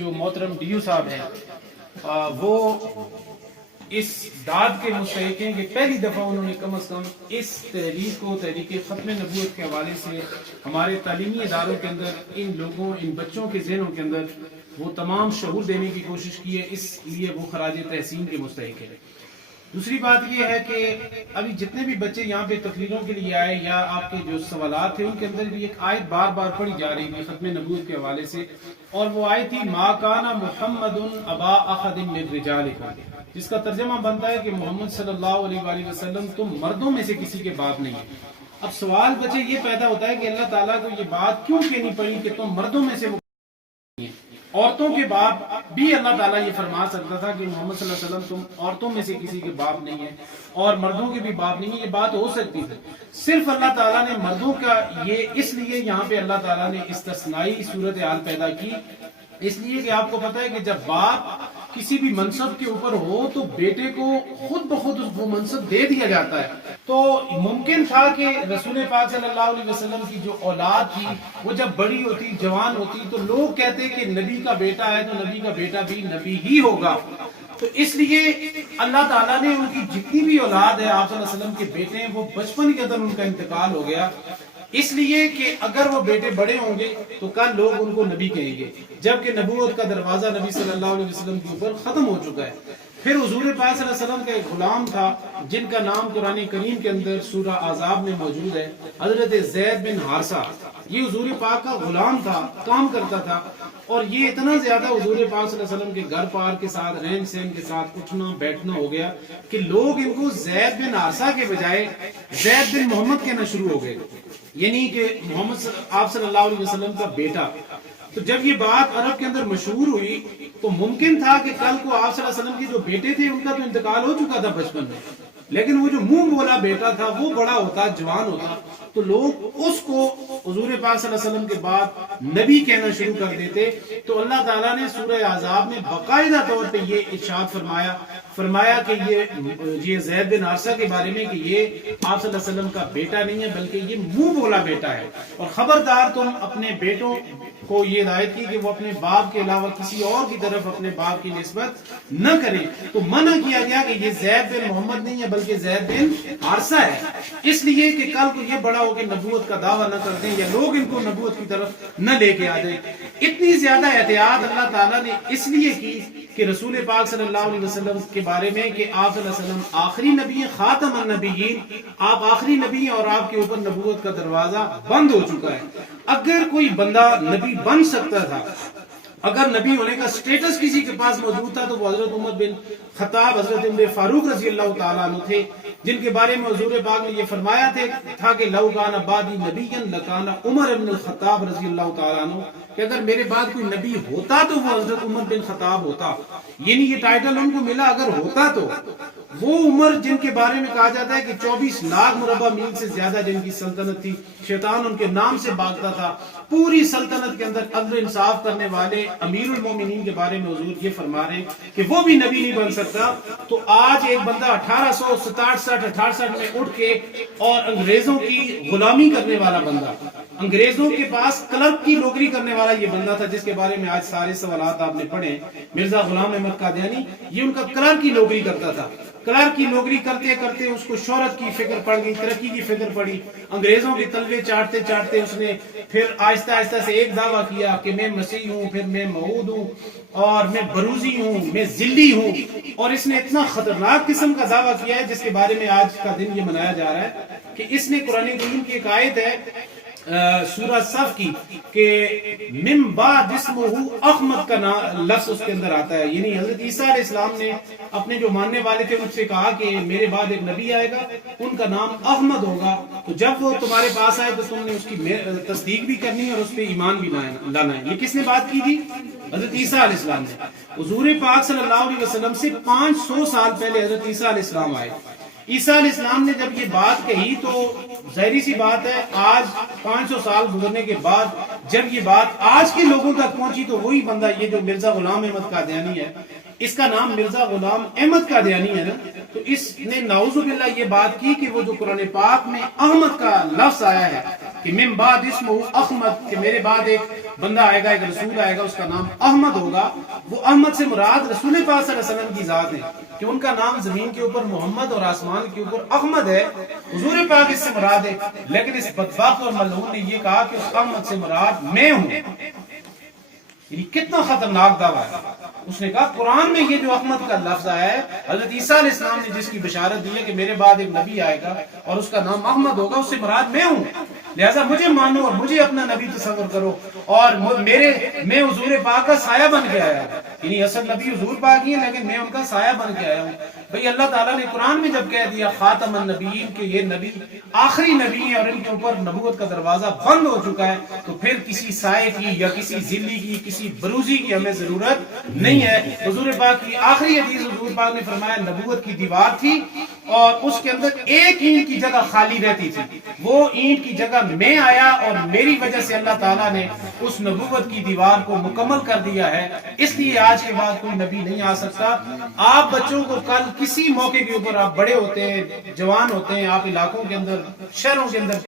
جو محترم ڈیو صاحب ہیں وہ اس داد کے مستحق ہیں کہ پہلی دفعہ انہوں نے کم از کم اس تحریک کو تحریک ختم نبوت کے حوالے سے ہمارے تعلیمی اداروں کے اندر ان لوگوں ان بچوں کے ذہنوں کے اندر وہ تمام شعور دینے کی کوشش کی ہے، اس لیے وہ خراج تحسین کے مستحق ہے۔ دوسری بات یہ ہے کہ ابھی جتنے بھی بچے یہاں پہ تقریروں کے لیے آئے یا آپ کے جو سوالات تھے ان کے اندر بھی ایک آیت بار بار پڑھی جا رہی تھی ختم نبوت کے حوالے سے، اور وہ آیت تھی ما کان محمد ابا احد من رجالکم، جس کا ترجمہ بنتا ہے کہ محمد صلی اللہ علیہ وآلہ وسلم تم مردوں میں سے کسی کے باپ نہیں ہے۔ اب سوال بچے یہ پیدا ہوتا ہے کہ اللہ تعالیٰ کو یہ بات کیوں کہنی پڑی کہ تم مردوں میں سے عورتوں کے باپ بھی اللہ تعالیٰ یہ فرما سکتا تھا کہ محمد صلی اللہ علیہ وسلم تم عورتوں میں سے کسی کے باپ نہیں ہیں اور مردوں کے بھی باپ نہیں ہیں، یہ بات ہو سکتی تھی۔ صرف اللہ تعالیٰ نے مردوں کا یہ اس لیے یہاں پہ اللہ تعالیٰ نے استثنائی صورتحال پیدا کی، اس لیے کہ آپ کو پتہ ہے کہ جب باپ کسی بھی منصب کے اوپر ہو تو بیٹے کو خود بخود وہ منصب دے دیا جاتا ہے۔ تو ممکن تھا کہ رسول پاک صلی اللہ علیہ وسلم کی جو اولاد تھی وہ جب بڑی ہوتی جوان ہوتی تو لوگ کہتے کہ نبی کا بیٹا ہے تو نبی کا بیٹا بھی نبی ہی ہوگا، تو اس لیے اللہ تعالیٰ نے ان کی جتنی بھی اولاد ہے آپ صلی اللہ علیہ وسلم کے بیٹے ہیں وہ بچپن کے اندر ان کا انتقال ہو گیا، اس لیے کہ اگر وہ بیٹے بڑے ہوں گے تو کل لوگ ان کو نبی کہیں گے، جبکہ نبوت کا دروازہ نبی صلی اللہ علیہ وسلم کے اوپر ختم ہو چکا ہے۔ پھر حضور پاک صلی اللہ علیہ وسلم کا ایک غلام تھا جن کا نام قرآن کریم کے اندر سورہ احزاب میں موجود ہے، حضرت زید بن حارثہ۔ یہ حضور پاک کا غلام تھا، کام کرتا تھا، اور یہ اتنا زیادہ حضور پاک صلی اللہ علیہ وسلم کے گھر پار کے ساتھ رہن سہن کے ساتھ اٹھنا بیٹھنا ہو گیا کہ لوگ ان کو زید بن حارثہ کے بجائے زید بن محمد کہنا شروع ہو گئے، یعنی کہ محمد آپ صلی اللہ علیہ وسلم کا بیٹا۔ تو جب یہ بات عرب کے اندر مشہور ہوئی تو ممکن تھا کہ کل کو آپ صلی اللہ علیہ وسلم کے جو بیٹے تھے ان کا تو انتقال ہو چکا تھا بچپن میں، لیکن وہ جو منہ بولا بیٹا تھا وہ بڑا ہوتا جوان ہوتا تو لوگ اس کو حضور پاک صلی اللہ علیہ وسلم کے بعد نبی کہنا شروع کر دیتے۔ تو اللہ تعالیٰ نے سورہ احزاب میں باقاعدہ طور پہ یہ ارشاد فرمایا کہ یہ زید بن حارثہ کے بارے میں کہ یہ آپ صلی اللہ علیہ وسلم کا بیٹا نہیں ہے بلکہ یہ منہ بولا بیٹا ہے، اور خبردار تم اپنے بیٹوں کو یہ ہدایت کی کہ وہ اپنے باپ کے علاوہ کسی اور کی طرف اپنے باپ کی نسبت نہ کریں۔ تو منع کیا گیا کہ یہ زید بن محمد نہیں ہے بلکہ زید بن حارثہ ہے، اس لیے کہ کل کو یہ بڑا ہو کے نبوت کا دعویٰ نہ کر دیں یا لوگ ان کو نبوت کی طرف نہ لے کے آ جائیں۔ اتنی زیادہ احتیاط اللہ تعالیٰ نے اس لیے کی کہ رسول پاک صلی اللہ علیہ وسلم کے بارے میں کہ آپ صلی اللہ علیہ وسلم آخری نبی ہیں، خاتم النبیین، آپ آخری نبی ہیں اور آپ کے اوپر نبوت کا دروازہ بند ہو چکا ہے۔ اگر کوئی بندہ نبی بن سکتا تھا، اگر نبی ہونے کا سٹیٹس کسی کے پاس موجود تھا تو وہ حضرت عمر بن خطاب، حضرت عمر فاروق رضی اللہ تعالیٰ عنہ تھے، جن کے بارے میں حضور پاک نے یہ فرمایا تھا کہ لو کان بعدی نبیا لکان عمر بن الخطاب رضی اللہ تعالیٰ عنہ، کہ اگر میرے بعد کوئی نبی ہوتا تو وہ حضرت عمر بن خطاب ہوتا، یعنی یہ ٹائٹل ان کو ملا اگر ہوتا تو وہ عمر جن کے بارے میں کہا جاتا ہے کہ 24 لاکھ مربع میل سے زیادہ جن کی سلطنت تھی، شیطان ان کے نام سے بھاگتا تھا، پوری سلطنت کے اندر عدل انصاف کرنے والے امیر المومنین کے بارے میں حضور یہ فرما رہے ہیں کہ وہ بھی نبی نہیں بن سکتا۔ تو آج ایک بندہ 1867-68 میں اٹھ کے اور انگریزوں کی غلامی کرنے والا بندہ، انگریزوں کے پاس کلرک کی نوکری کرنے والا یہ بندہ تھا جس کے بارے میں آج سارے سوالات آپ نے پڑھے، مرزا غلام احمد قادیانی، یہ ان کا کلرک کی نوکری کرتا تھا۔ کلرک کی نوکری کرتے کرتے اس کو شہرت کی فکر پڑ گئی، ترقی کی فکر پڑی، انگریزوں کے تلوے چاٹتے چاٹتے اس نے پھر آہستہ آہستہ سے ایک دعویٰ کیا کہ میں مسیح ہوں، پھر میں موعود ہوں، اور میں بروزی ہوں، میں ذلی ہوں، اور اس نے اتنا خطرناک قسم کا دعویٰ کیا ہے جس کے بارے میں آج کا دن یہ منایا جا رہا ہے کہ اس نے قرآن کریم کی ایک آیت ہے سورہ صف کی کہ من بعد اسمہ احمد کا لفظ اس کے اندر آتا ہے، یعنی حضرت عیسیٰ علیہ السلام نے اپنے جو ماننے والے تھے ان سے کہا کہ میرے بعد ایک نبی آئے گا، ان کا نام احمد ہوگا، تو جب وہ تمہارے پاس آئے تو تم نے اس کی تصدیق بھی کرنی ہے اور اس پہ ایمان بھی لانا ہے۔ یہ کس نے بات کی تھی؟ حضرت عیسیٰ علیہ السلام نے۔ حضور پاک صلی اللہ علیہ وسلم سے 500 سال پہلے حضرت عیسیٰ علیہ السلام آئے۔ عیسیٰ علیہ السلام نے جب یہ بات کہی تو ظاہری سی بات ہے آج 500 سال گزرنے کے بعد جب یہ بات آج کے لوگوں تک پہنچی تو وہی بندہ یہ جو مرزا غلام احمد قادیانی ہے اس کا نام مرزا غلام احمد قادیانی ہے نا، تو اس نے نعوذ باللہ یہ بات کی کہ وہ جو قرآن پاک میں احمد کا لفظ آیا ہے کہ من بعد اسمہ احمد، کہ میرے بعد ایک بندہ آئے گا، ایک رسول آئے گا، اس کا نام احمد ہوگا، وہ احمد سے مراد رسول پاک صلی اللہ علیہ وسلم کی ذات ہے کہ ان کا نام زمین کے اوپر محمد اور آسمان کے اوپر احمد ہے، حضور پاک اس سے مراد ہے۔ لیکن اس بدبخت اور ملعون نے یہ کہا کہ اس احمد سے مراد میں ہوں، یعنی کتنا خطرناک دعویٰ ہے۔ اس نے کہا قرآن میں یہ جو احمد کا لفظ آیا ہے، حضرت عیسیٰ علیہ السلام نے جس کی بشارت دی ہے کہ میرے بعد ایک نبی آئے گا اور اس کا نام احمد ہوگا، اس سے مراد میں ہوں، لہٰذا مجھے مانو اور مجھے اپنا نبی تصور کرو، اور میں حضور پاک کا سایہ بن کے آیا ہوں، یعنی اصل نبی حضور پاک ہی ہے لیکن میں ان کا سایہ بن کے آیا ہوں۔ بھئی اللہ تعالیٰ نے قرآن میں جب کہہ دیا خاتم النبیین کہ یہ نبی آخری نبی ہے اور ان کے اوپر نبوت کا دروازہ بند ہو چکا ہے، تو پھر کسی سائے کی یا کسی ذلی کی، کسی بروزی کی ہمیں ضرورت نہیں ہے۔ حضور پاک کی آخری حدیث حضور پاک نے فرمایا نبوت کی دیوار تھی اور اس کے اندر ایک اینٹ کی جگہ خالی رہتی تھی، وہ اینٹ کی جگہ میں آیا اور میری وجہ سے اللہ تعالیٰ نے اس نبوت کی دیوار کو مکمل کر دیا ہے، اس لیے آج کے بعد کوئی نبی نہیں آ سکتا۔ آپ بچوں کو کل کسی موقع کے اوپر، آپ بڑے ہوتے ہیں، جوان ہوتے ہیں، آپ علاقوں کے اندر، شہروں کے اندر